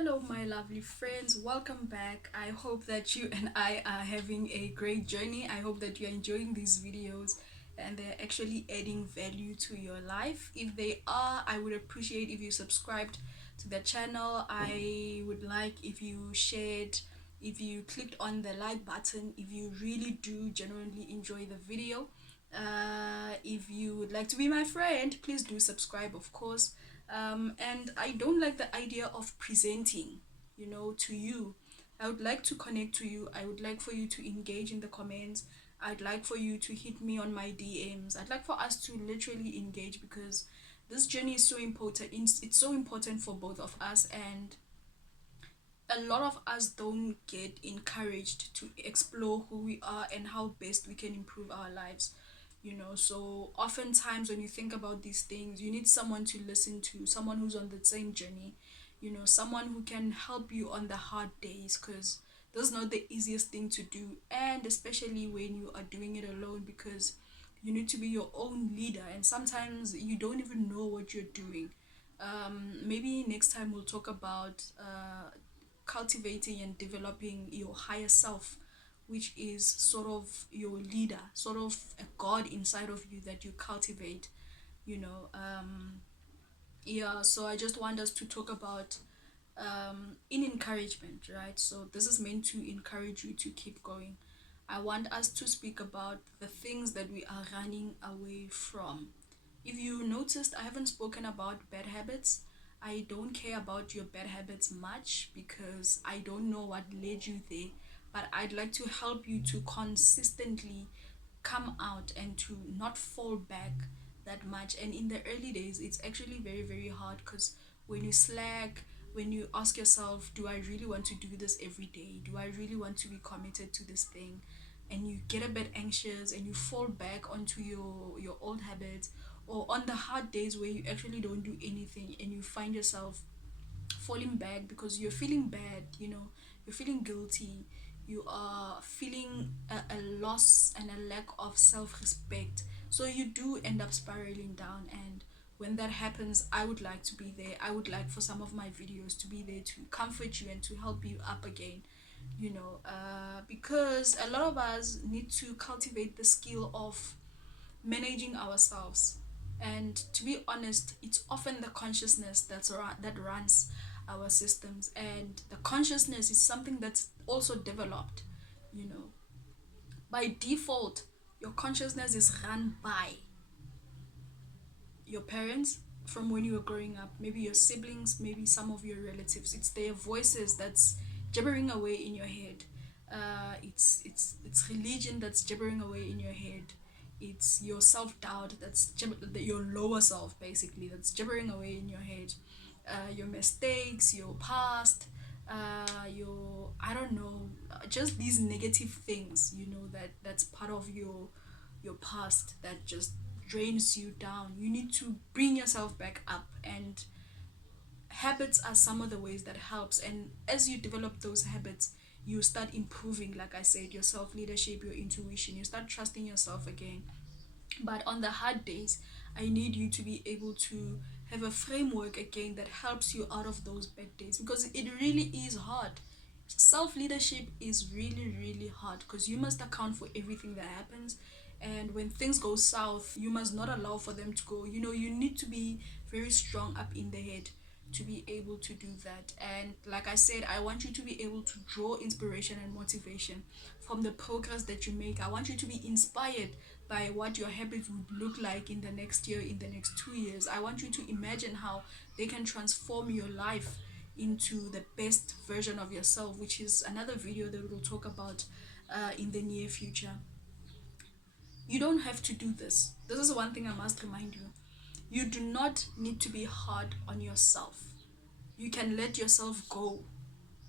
Hello, my lovely friends. Welcome back. I hope that you and I are having a great journey. I hope that you're enjoying these videos and they're actually adding value to your life. If they are, I would appreciate if you subscribed to the channel. I would like if you shared, if you clicked on the like button, if you really do genuinely enjoy the video. If you would like to be my friend, please do subscribe, of course. And I don't like the idea of presenting, to you. I would like to connect to you. I would like for you to engage in the comments. I'd like for you to hit me on my DMs. I'd like for us to literally engage because this journey is so important. It's so important for both of us, and a lot of us don't get encouraged to explore who we are and how best we can improve our lives. So oftentimes when you think about these things, you need someone to listen to, someone who's on the same journey, someone who can help you on the hard days, because that's not the easiest thing to do, and especially when you are doing it alone, because you need to be your own leader and sometimes you don't even know what you're doing. Maybe next time we'll talk about cultivating and developing your higher self, which is sort of your leader, sort of a god inside of you that you cultivate. You know, yeah. So I just want us to talk about in encouragement, right? So this is meant to encourage you to keep going. I want us to speak about the things that we are running away from. If you noticed, I haven't spoken about bad habits. I don't care about your bad habits much because I don't know what led you there, but I'd like to help you to consistently come out and to not fall back that much. And in the early days, it's actually very, very hard because when you slack, when you ask yourself, do I really want to do this every day? Do I really want to be committed to this thing? And you get a bit anxious and you fall back onto your old habits, or on the hard days where you actually don't do anything and you find yourself falling back because you're feeling bad, you're feeling guilty, you are feeling a loss and a lack of self-respect, so you do end up spiraling down. And when that happens, I would like to be there. I would like for some of my videos to be there to comfort you and to help you up again, because a lot of us need to cultivate the skill of managing ourselves. And to be honest, it's often the consciousness that runs our systems, and the consciousness is something that's also developed. You know, by default, your consciousness is run by your parents from when you were growing up, maybe your siblings, maybe some of your relatives. It's their voices that's jabbering away in your head. It's religion that's jabbering away in your head. It's your self-doubt your lower self, basically, that's jabbering away in your head. Your mistakes, your past, your, I don't know, just these negative things, that's part of your past that just drains you down. You need to bring yourself back up, and habits are some of the ways that helps. And as you develop those habits, you start improving, like I said, your self leadership, your intuition, you start trusting yourself again. But on the hard days, I need you to be able to have a framework again that helps you out of those bad days, because it really is hard. Self leadership is really, really hard because you must account for everything that happens. And when things go south, you must not allow for them to go. You need to be very strong up in the head to be able to do that. And like I said, I want you to be able to draw inspiration and motivation from the progress that you make. I want you to be inspired by what your habits would look like in the next year, in the next 2 years. I want you to imagine how they can transform your life into the best version of yourself, which is another video that we'll talk about in the near future. You don't have to do this. This is one thing I must remind you. You do not need to be hard on yourself. You can let yourself go.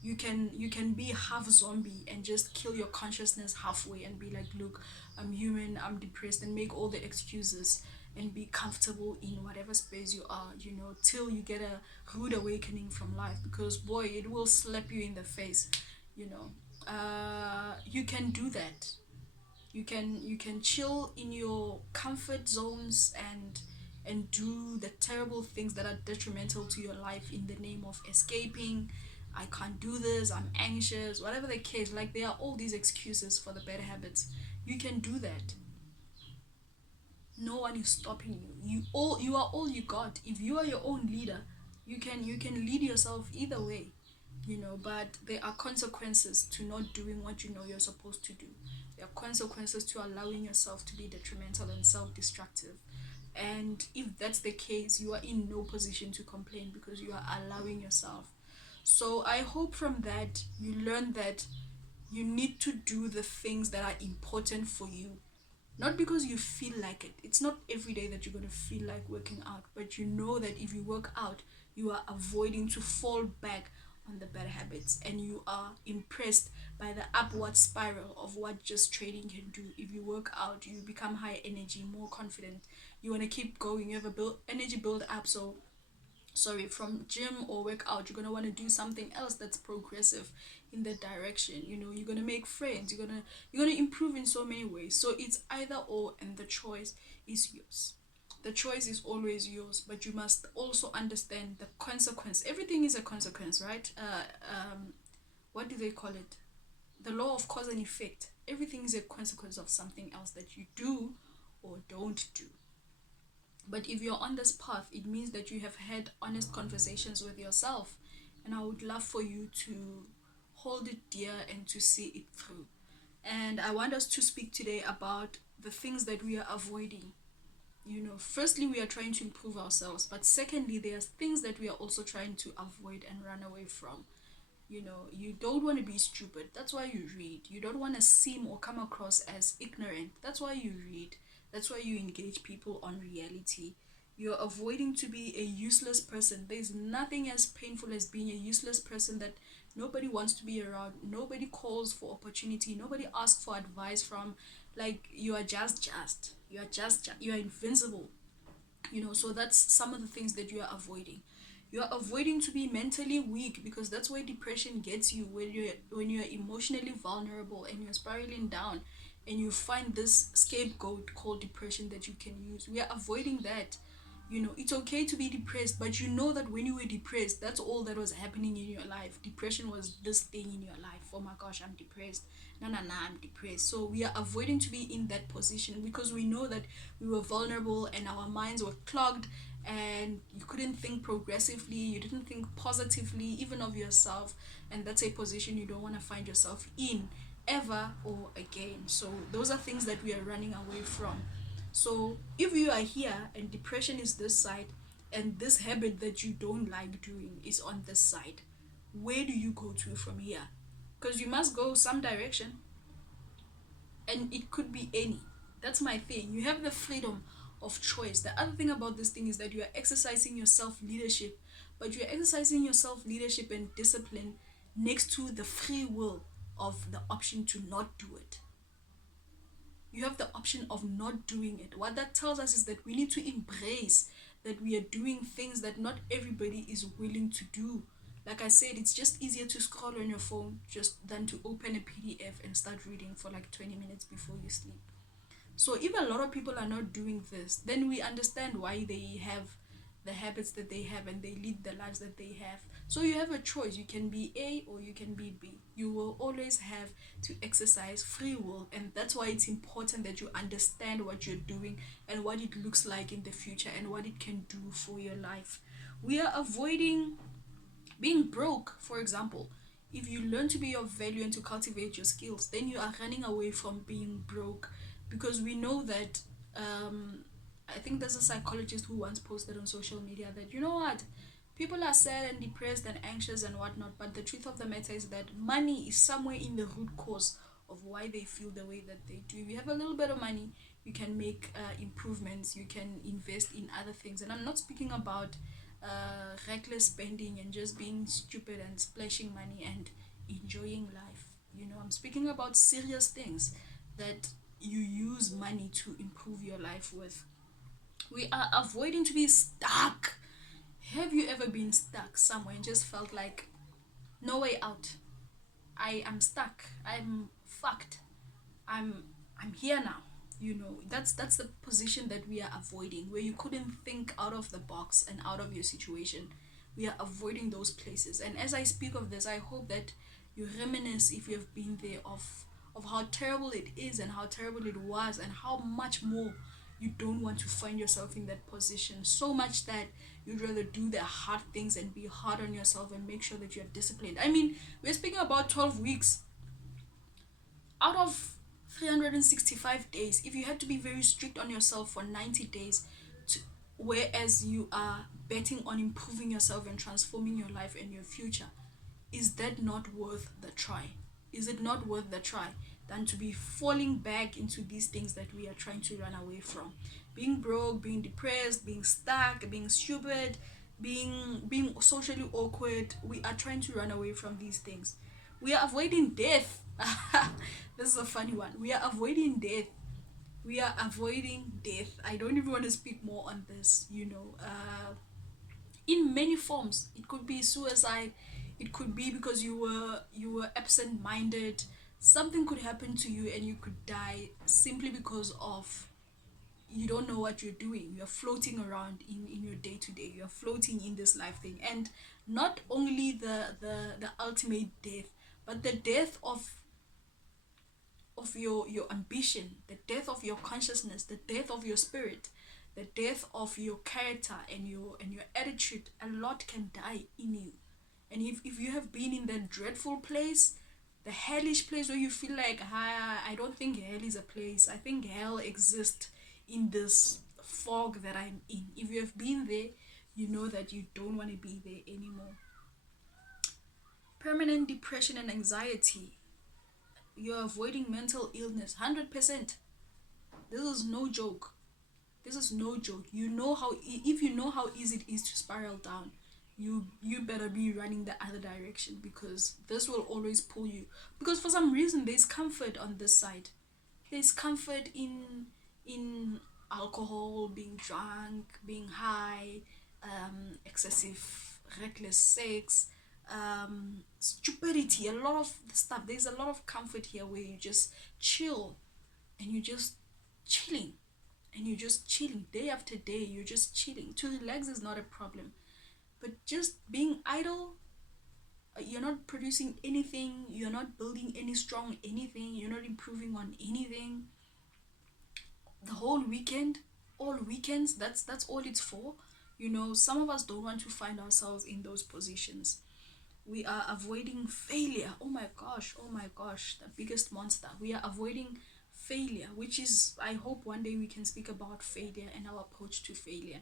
You can be half zombie and just kill your consciousness halfway and be like, look, I'm human, I'm depressed, and make all the excuses and be comfortable in whatever space you are, till you get a rude awakening from life, because boy, it will slap you in the face. You can do that. You can chill in your comfort zones and do the terrible things that are detrimental to your life in the name of escaping, I can't do this, I'm anxious, whatever the case. Like, there are all these excuses for the bad habits. You can do that. No one is stopping you. You are all you got. If you are your own leader, you can lead yourself either way. But there are consequences to not doing what you know you're supposed to do. There are consequences to allowing yourself to be detrimental and self-destructive. And if that's the case, you are in no position to complain because you are allowing yourself. So I hope from that you learn that you need to do the things that are important for you, not because you feel like it. It's not every day that you're going to feel like working out, but you know that if you work out, you are avoiding to fall back on the bad habits, and you are impressed by the upward spiral of what just trading can do. If you work out, you become high energy, more confident. You want to keep going. You have a energy build up. So sorry, from gym or workout, you're gonna want to do something else that's progressive in that direction. You're gonna make friends, you're gonna improve in so many ways. So it's either or, and the choice is yours. The choice is always yours, but you must also understand the consequence. Everything is a consequence, right? What do they call it? The law of cause and effect. Everything is a consequence of something else that you do or don't do. But if you're on this path, it means that you have had honest conversations with yourself. And I would love for you to hold it dear and to see it through. And I want us to speak today about the things that we are avoiding. Firstly, we are trying to improve ourselves. But secondly, there's things that we are also trying to avoid and run away from. You don't want to be stupid. That's why you read. You don't want to seem or come across as ignorant. That's why you read. That's why you engage people on reality. You're avoiding to be a useless person. There's nothing as painful as being a useless person that nobody wants to be around. Nobody calls for opportunity. Nobody asks for advice from. Like, you are you are invincible. So that's some of the things that you are avoiding. You are avoiding to be mentally weak, because that's where depression gets you, when you're emotionally vulnerable and you're spiraling down, and you find this scapegoat called depression that you can use. We are avoiding that. It's okay to be depressed, but you know that when you were depressed, that's all that was happening in your life. Depression was this thing in your life. Oh my gosh, I'm depressed. No, I'm depressed. So we are avoiding to be in that position, because we know that we were vulnerable and our minds were clogged, and you couldn't think progressively, you didn't think positively even of yourself, and that's a position you don't want to find yourself in ever or again. So those are things that we are running away from. So if you are here and depression is this side, and this habit that you don't like doing is on this side, where do you go to from here? Because you must go some direction, and it could be any. That's my thing. You have the freedom of choice. The other thing about this thing is that you are exercising your self leadership, but you are exercising your self leadership and discipline next to the free will of the option to not do it. You have the option of not doing it. What that tells us is that we need to embrace that we are doing things that not everybody is willing to do. Like I said, it's just easier to scroll on your phone just than to open a PDF and start reading for like 20 minutes before you sleep. So if a lot of people are not doing this, then we understand why they have the habits that they have and they lead the lives that they have. So you have a choice. You can be A or you can be B. You will always have to exercise free will, and that's why it's important that you understand what you're doing and what it looks like in the future and what it can do for your life. We are avoiding being broke, for example. If you learn to be of value and to cultivate your skills, then you are running away from being broke, because we know that I think there's a psychologist who once posted on social media that, you know what, people are sad and depressed and anxious and whatnot, but the truth of the matter is that money is somewhere in the root cause of why they feel the way that they do. If you have a little bit of money, you can make improvements, you can invest in other things. And I'm not speaking about reckless spending and just being stupid and splashing money and enjoying life. I'm speaking about serious things that you use money to improve your life with. We are avoiding to be stuck. Have you ever been stuck somewhere and just felt like no way out? I am stuck. I'm fucked. I'm I'm here now. That's the position that we are avoiding, where you couldn't think out of the box and out of your situation. we are avoiding those places. And as I speak of this, I hope that you reminisce, if you have been there, of how terrible it is and how terrible it was and how much more you don't want to find yourself in that position, so much that you'd rather do the hard things and be hard on yourself and make sure that you're disciplined. I mean, we're speaking about 12 weeks out of 365 days. If you had to be very strict on yourself for 90 days, to, whereas you are betting on improving yourself and transforming your life and your future, is that not worth the try? Is it not worth the try than to be falling back into these things that we are trying to run away from? Being broke, being depressed, being stuck, being stupid, being socially awkward. We are trying to run away from these things. We are avoiding death. This is a funny one. We are avoiding death. We are avoiding death. I don't even want to speak more on this, in many forms. It could be suicide, it could be because you were absent minded. Something could happen to you and you could die simply because of you don't know what you're doing. You're floating around in your day to day. You're floating in this life thing. And not only the ultimate death, but the death of your ambition, the death of your consciousness, the death of your spirit, the death of your character and your attitude. A lot can die in you. And if you have been in that dreadful place, the hellish place where you feel like, I don't think hell is a place, I think hell exists in this fog that I'm in. If you have been there, you know that you don't want to be there anymore. Permanent depression and anxiety. You're avoiding mental illness 100%. This is no joke. This is no joke. If you know how easy it is to spiral down, you better be running the other direction, because this will always pull you. Because for some reason there's comfort on this side. There's comfort in alcohol, being drunk, being high, excessive reckless sex, stupidity, a lot of stuff. There's a lot of comfort here where you just chill and you just chilling and you're just chilling day after day. You're just chilling. To relax is not a problem, but just being idle, you're not producing anything, you're not building any strong anything, you're not improving on anything. The whole weekend, all weekends, that's all it's for. Some of us don't want to find ourselves in those positions. We are avoiding failure. Oh my gosh, the biggest monster. We are avoiding failure, which is, I hope one day we can speak about failure and our approach to failure,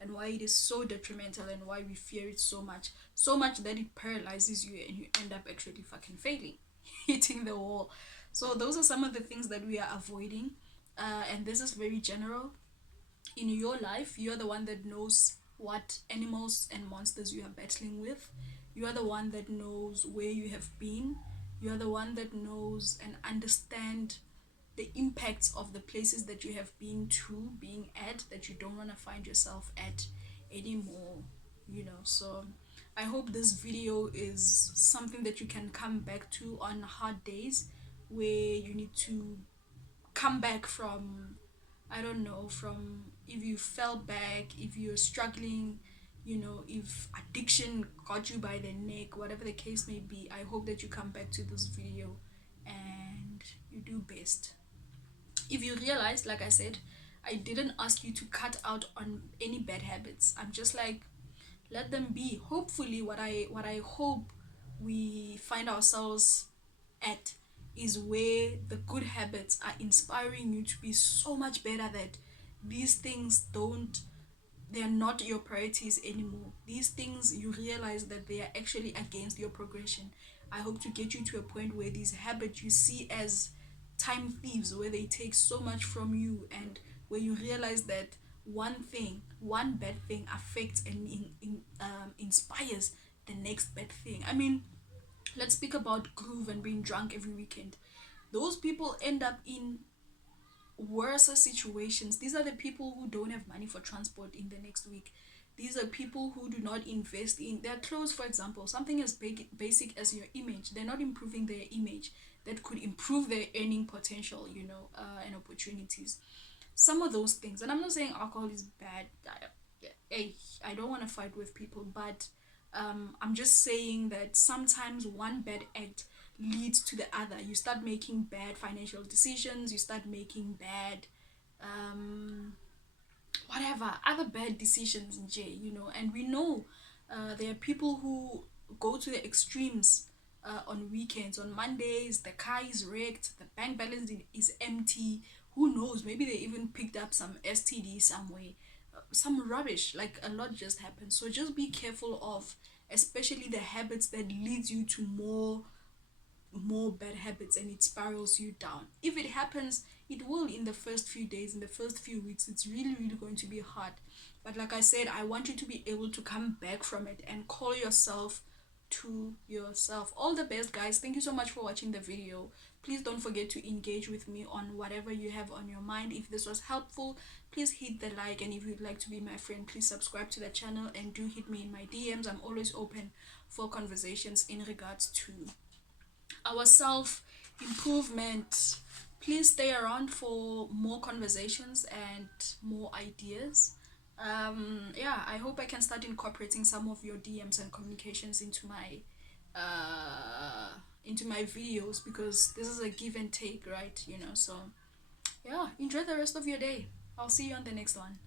and why it is so detrimental and why we fear it so much, so much that it paralyzes you and you end up actually fucking failing, hitting the wall. So those are some of the things that we are avoiding, and this is very general. In your life, you're the one that knows what animals and monsters you are battling with. You are the one that knows where you have been. You are the one that knows and understand the impacts of the places that you have been to, being at, that you don't want to find yourself at anymore. So I hope this video is something that you can come back to on hard days, where you need to come back from, I don't know, from, if you fell back, if you're struggling, if addiction got you by the neck, whatever the case may be. I hope that you come back to this video and you do best. If you realize, like I said, I didn't ask you to cut out on any bad habits. I'm just like, let them be. Hopefully, what I hope we find ourselves at is where the good habits are inspiring you to be so much better, that these things don't they are not your priorities anymore. These things, you realize that they are actually against your progression. I hope to get you to a point where these habits you see as time thieves, where they take so much from you, and where you realize that one bad thing affects and inspires the next bad thing. I mean, let's speak about groove and being drunk every weekend. Those people end up in worse situations. These are the people who don't have money for transport in the next week. These are people who do not invest in their clothes, for example. Something as basic as your image. They're not improving their image that could improve their earning potential, and opportunities. Some of those things. And I'm not saying alcohol is bad. Hey, I don't want to fight with people, but I'm just saying that sometimes one bad act leads to the other. You start making bad financial decisions, you start making bad um whatever other bad decisions in jail, and we know there are people who go to the extremes on weekends. On Mondays the car is wrecked, the bank balance is empty. Who knows, maybe they even picked up some STD somewhere, some rubbish. Like, a lot just happens. So just be careful of, especially the habits that leads you to more bad habits, and it spirals you down. If it happens, it will in the first few days, in the first few weeks. It's really, really going to be hard. But like I said, I want you to be able to come back from it and call yourself to yourself. All the best, guys. Thank you so much for watching the video. Please don't forget to engage with me on whatever you have on your mind. If this was helpful, please hit the like, and if you'd like to be my friend, please subscribe to the channel and do hit me in my DMs. I'm always open for conversations in regards to our self improvement. Please stay around for more conversations and more ideas. Yeah, I hope I can start incorporating some of your DMs and communications into my videos, because this is a give and take, right? So yeah, enjoy the rest of your day. I'll see you on the next one.